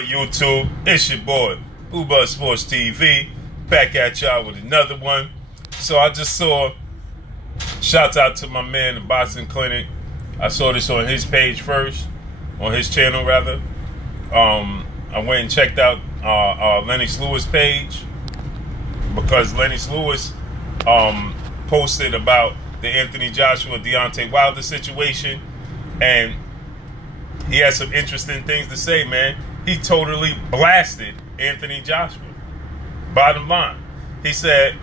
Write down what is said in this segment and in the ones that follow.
YouTube, it's your boy Uber Sports TV, back at y'all with another one. So I just saw, shouts out to my man, the Boxing Clinic. I saw this on his page first, on his channel rather. I went and checked out Lennox Lewis page, because Lennox Lewis posted about the Anthony Joshua Deontay Wilder situation, and he had some interesting things to say, man. He totally blasted Anthony Joshua. Bottom line, he said,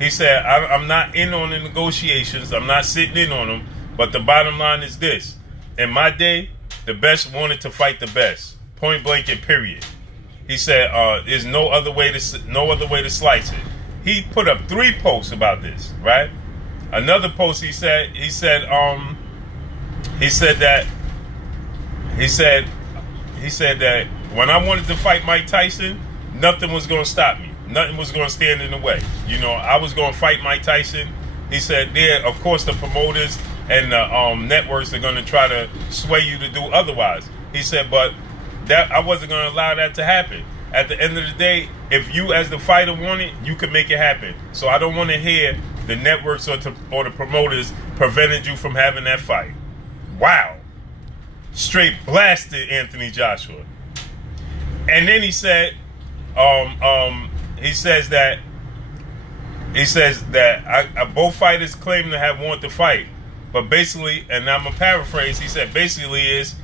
I'm not in on the negotiations. I'm not sitting in on them. But the bottom line is this: in my day, the best wanted to fight the best. Point blank and period. He said, "There's no other way to slice it." He put up 3 posts about this, right? Another post, he said that when I wanted to fight Mike Tyson, nothing was going to stop me. Nothing was going to stand in the way. You know, I was going to fight Mike Tyson. He said, of course, the promoters and the networks are going to try to sway you to do otherwise. He said, but that I wasn't going to allow that to happen. At the end of the day, if you as the fighter want it, you can make it happen. So I don't want to hear the networks or the promoters prevented you from having that fight. Wow. Straight blasted Anthony Joshua. And then he said, he says that both fighters claim to have wanted to fight, but basically, and I'm gonna paraphrase, he said basically it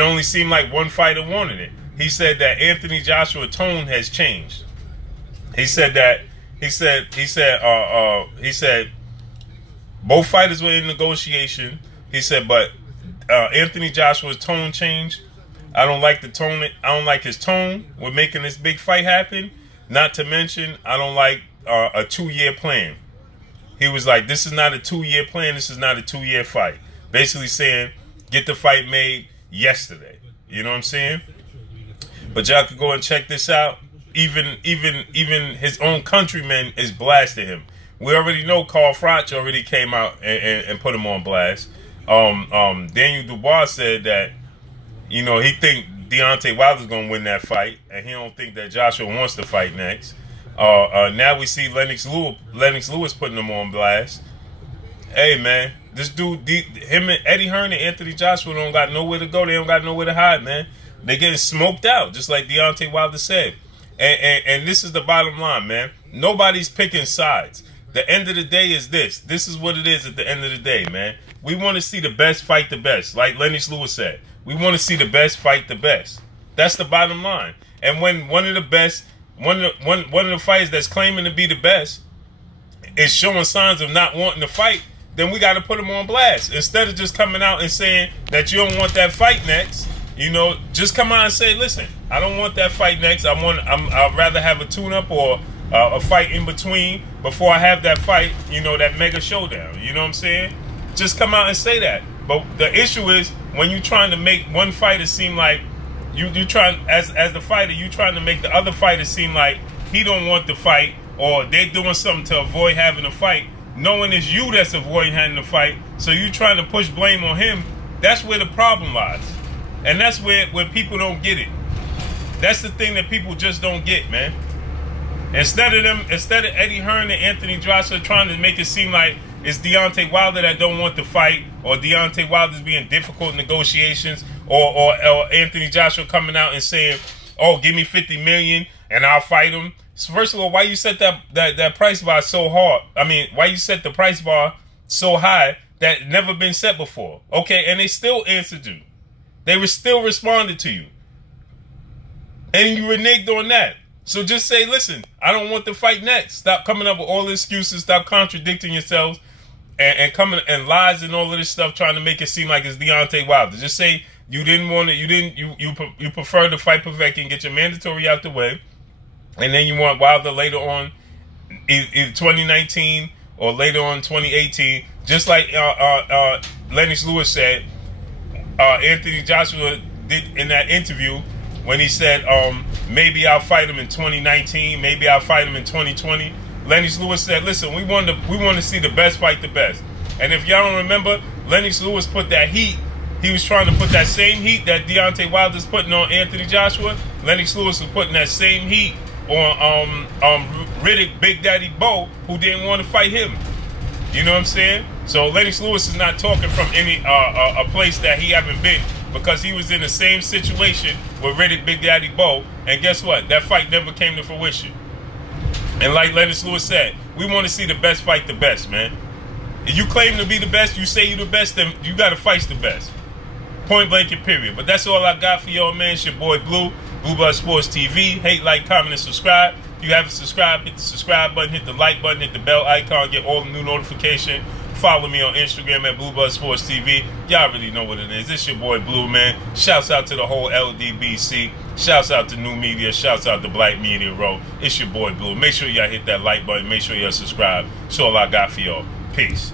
only seemed like one fighter wanted it. He said that Anthony Joshua's tone has changed. He said both fighters were in negotiation. He said, but Anthony Joshua's tone changed. I don't like the tone. I don't like his tone with making this big fight happen. Not to mention, I don't like a 2-year plan. He was like, this is not a 2-year plan. This is not a 2-year fight. Basically saying, get the fight made yesterday. You know what I'm saying? But y'all could go and check this out. Even his own countrymen is blasting him. We already know Carl Froch already came out and put him on blast. Daniel Dubois said that, you know, he think Deontay Wilder's gonna win that fight, and he don't think that Joshua wants to fight next. Now we see Lennox Lewis putting him on blast. Hey man, this dude, him and Eddie Hearn and Anthony Joshua don't got nowhere to go. They don't got nowhere to hide, man. They getting smoked out, just like Deontay Wilder said. And this is the bottom line, man. Nobody's picking sides. The end of the day is this. This is what it is at the end of the day, man. We want to see the best fight the best, like Lennox Lewis said. We want to see the best fight the best. That's the bottom line. And when one of the fighters that's claiming to be the best is showing signs of not wanting to fight, then we got to put them on blast. Instead of just coming out and saying that you don't want that fight next, you know, just come out and say, listen, I don't want that fight next. I'd rather have a tune-up or a fight in between before I have that fight, you know, that mega showdown. You know what I'm saying? Just come out and say that. But the issue is when you're trying to make one fighter seem like you trying, as the fighter, you trying to make the other fighter seem like he don't want the fight, or they doing something to avoid having a fight, knowing it's you that's avoiding having the fight. So you trying to push blame on him. That's where the problem lies, and that's where people don't get it. That's the thing that people just don't get, man. Instead of Eddie Hearn and Anthony Joshua trying to make it seem like it's Deontay Wilder that don't want to fight, or Deontay Wilder's being difficult negotiations, or Anthony Joshua coming out and saying, "Oh, give me $50 million and I'll fight him." So first of all, why you set that price bar so hard? I mean, why you set the price bar so high that never been set before? Okay, and they still answered you. They were still responded to you, and you reneged on that. So just say, listen, I don't want the fight next. Stop coming up with all the excuses. Stop contradicting yourselves and coming and lies and all of this stuff, trying to make it seem like it's Deontay Wilder. Just say you didn't want it. You prefer to fight Povetkin, get your mandatory out the way, and then you want Wilder later on, either 2019 or later on 2018. Just like Lennox Lewis said, Anthony Joshua did in that interview when he said, maybe I'll fight him in 2019, maybe I'll fight him in 2020. Lennox Lewis said, listen, we want to see the best fight the best. And if y'all don't remember, Lennox Lewis put that heat. He was trying to put that same heat that Deontay Wilder's putting on Anthony Joshua. Lennox Lewis was putting that same heat on Riddick, Big Daddy Bo, who didn't want to fight him. You know what I'm saying? So Lennox Lewis is not talking from any a place that he haven't been, because he was in the same situation with Riddick, Big Daddy Bo, and guess what? That fight never came to fruition. And like Lennox Lewis said, we want to see the best fight the best, man. If you claim to be the best, you say you're the best, then you got to fight the best. Point blank and period. But that's all I got for y'all, man. It's your boy Blue, Blue Blood Sports TV. Hate, like, comment, and subscribe. If you haven't subscribed, hit the subscribe button, hit the like button, hit the bell icon, get all the new notifications. Follow me on Instagram at Blue Blood Sports TV. Y'all already know what it is. It's your boy Blue, man. Shouts out to the whole LDBC. Shouts out to New Media. Shouts out to Black Media Row. It's your boy Blue. Make sure y'all hit that like button. Make sure y'all subscribe. That's all I got for y'all. Peace.